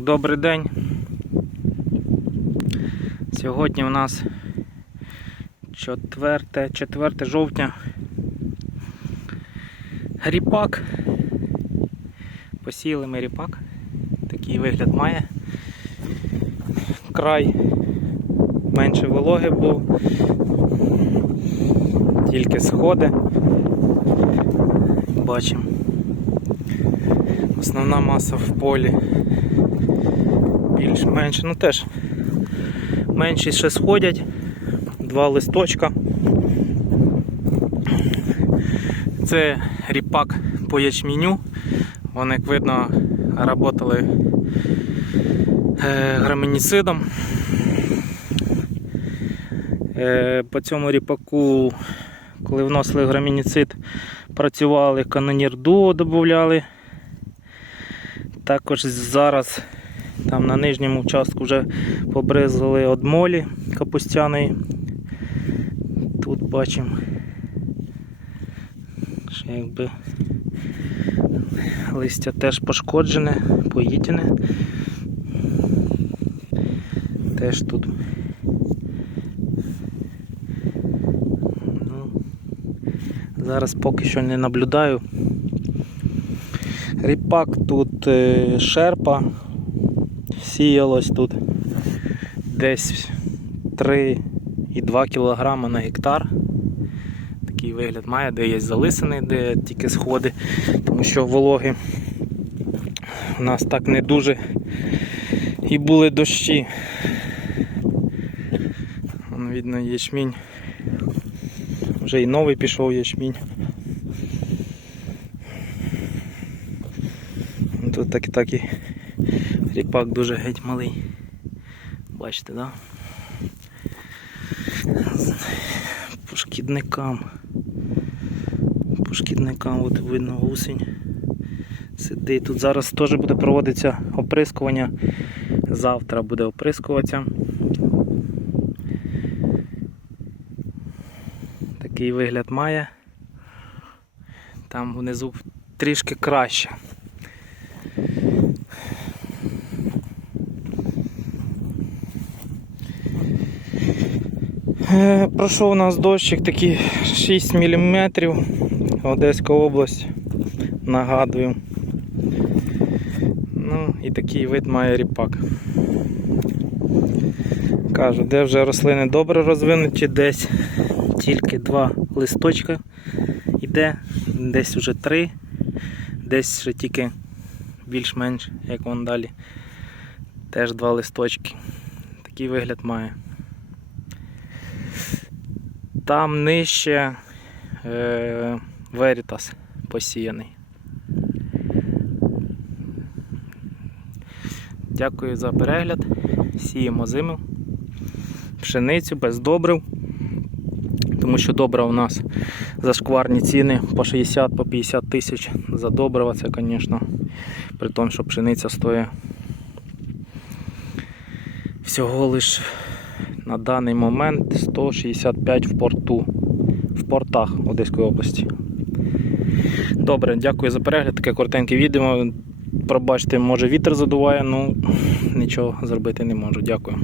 Добрий день. Сьогодні у нас 4, 4 жовтня. Ріпак. Посіяли ми ріпак. Такий вигляд має. Край менше вологи був. Тільки сходи. Бачимо. Основна маса в полі більш-менш, ну теж менші ще сходять, два листочка. Це ріпак по ячменю. Вони, як видно, працювали е, граменіцидом. Е, По цьому ріпаку, коли вносили граменіцид, працювали канонір дуо, додавали. Також зараз там на нижньому участку вже побризали од молі капустяної. Тут бачимо, що якби листя теж пошкоджене, поїдене. Теж тут. Ну, зараз поки що не наблюдаю. Ріпак тут е, шерпа. Сіялось тут десь 3,2 кг на гектар. Такий вигляд має, де є залисини, де тільки сходи, тому що вологи у нас так не дуже і були дощі. Вон, видно ячмінь. Вже і новий пішов ячмінь. Тут так, такий ріпак дуже геть малий. Бачите, да? По шкідникам. По шкідникам от видно гусень. Сидить. Тут зараз теж буде проводитися оприскування. Завтра буде оприскуватися. Такий вигляд має. Там внизу трішки краще. Е, Пройшов у нас дощик такий 6 мм. Одеська область. Нагадую. Ну і такий вид має ріпак. Кажу, де вже рослини добре розвинуті, десь тільки два листочка йде, десь вже три, десь ще тільки більш-менш, як вон далі. Теж два листочки. Такий вигляд має. Там нижче е, Veritas посіяний. Дякую за перегляд. Сіємо зиму. Пшеницю без добрив. Тому що добра у нас зашкварні ціни по 60 по 50 тисяч за добрива. Це, звісно, при тому, що пшениця стоїть всього лиш на даний момент 165 в порту, в портах Одеської області. Добре, дякую за перегляд. Таке коротеньке відео. Пробачте, може вітер задуває, ну нічого зробити не можу. Дякую.